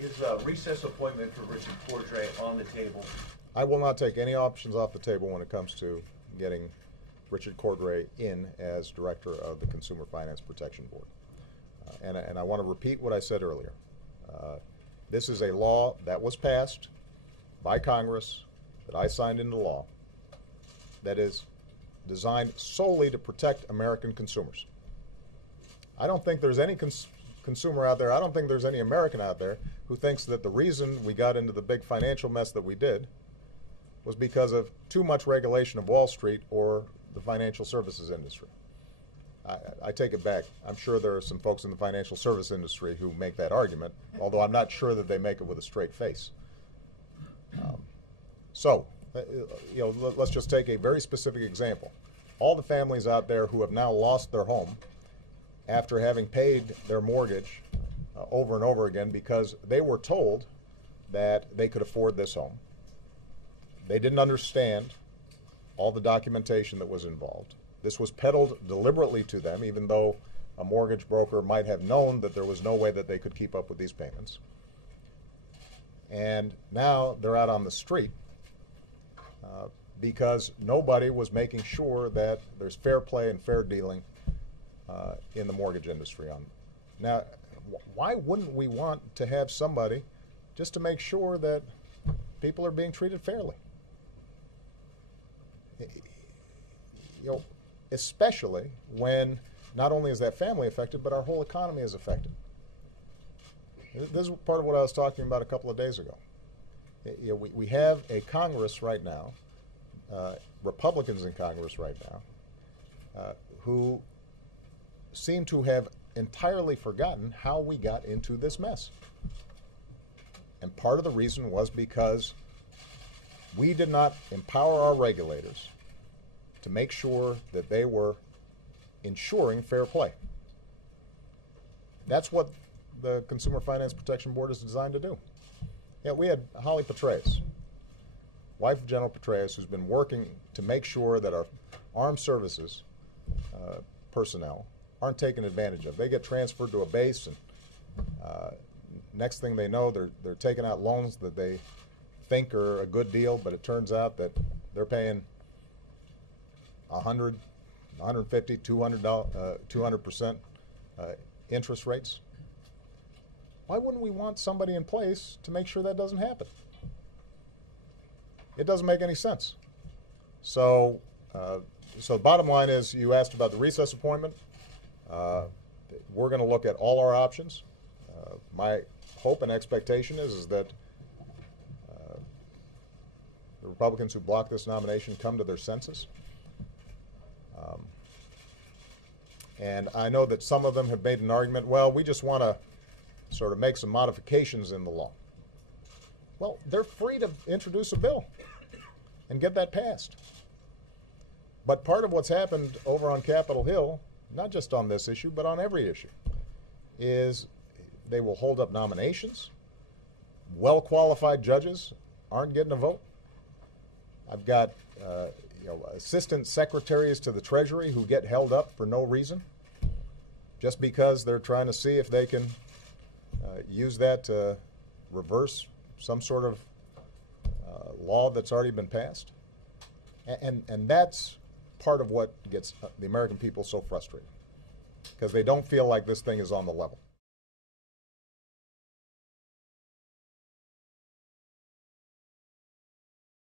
Is a recess appointment for Richard Cordray on the table? I will not take any options off the table when it comes to getting Richard Cordray in as director of the Consumer Finance Protection Board. And I want to repeat what I said earlier. This is a law that was passed by Congress, that I signed into law, that is designed solely to protect American consumers. I don't think there's any consumer out there, I don't think there's any American out there who thinks that the reason we got into the big financial mess that we did was because of too much regulation of Wall Street or the financial services industry. I take it back. I'm sure there are some folks in the financial service industry who make that argument, although I'm not sure that they make it with a straight face. Let's just take a very specific example. All the families out there who have now lost their home after having paid their mortgage over and over again because they were told that they could afford this home. They didn't understand all the documentation that was involved. This was peddled deliberately to them, even though a mortgage broker might have known that there was no way that they could keep up with these payments. And now they're out on the street because nobody was making sure that there's fair play and fair dealing in the mortgage industry. Now, why wouldn't we want to have somebody just to make sure that people are being treated fairly? Especially when not only is that family affected, but our whole economy is affected. This is part of what I was talking about a couple of days ago. We have a Congress right now, Republicans in Congress right now, who seem to have entirely forgotten how we got into this mess. And part of the reason was because we did not empower our regulators to make sure that they were ensuring fair play. That's what the Consumer Finance Protection Board is designed to do. Yeah, we had Holly Petraeus, wife of General Petraeus, who's been working to make sure that our armed services personnel aren't taken advantage of. They get transferred to a base, and next thing they know, they're taking out loans that they think are a good deal, but it turns out that they're paying 100, 150, 200% interest rates. Why wouldn't we want somebody in place to make sure that doesn't happen? It doesn't make any sense. So the bottom line is, you asked about the recess appointment. We're going to look at all our options. My hope and expectation is that the Republicans who block this nomination come to their senses. And I know that some of them have made an argument, well, we just want to sort of make some modifications in the law. Well, they're free to introduce a bill and get that passed. But part of what's happened over on Capitol Hill, not just on this issue, but on every issue, is they will hold up nominations. Well-qualified judges aren't getting a vote. I've got assistant secretaries to the Treasury who get held up for no reason, just because they're trying to see if they can use that to reverse some sort of law that's already been passed. And that's part of what gets the American people so frustrated, because they don't feel like this thing is on the level.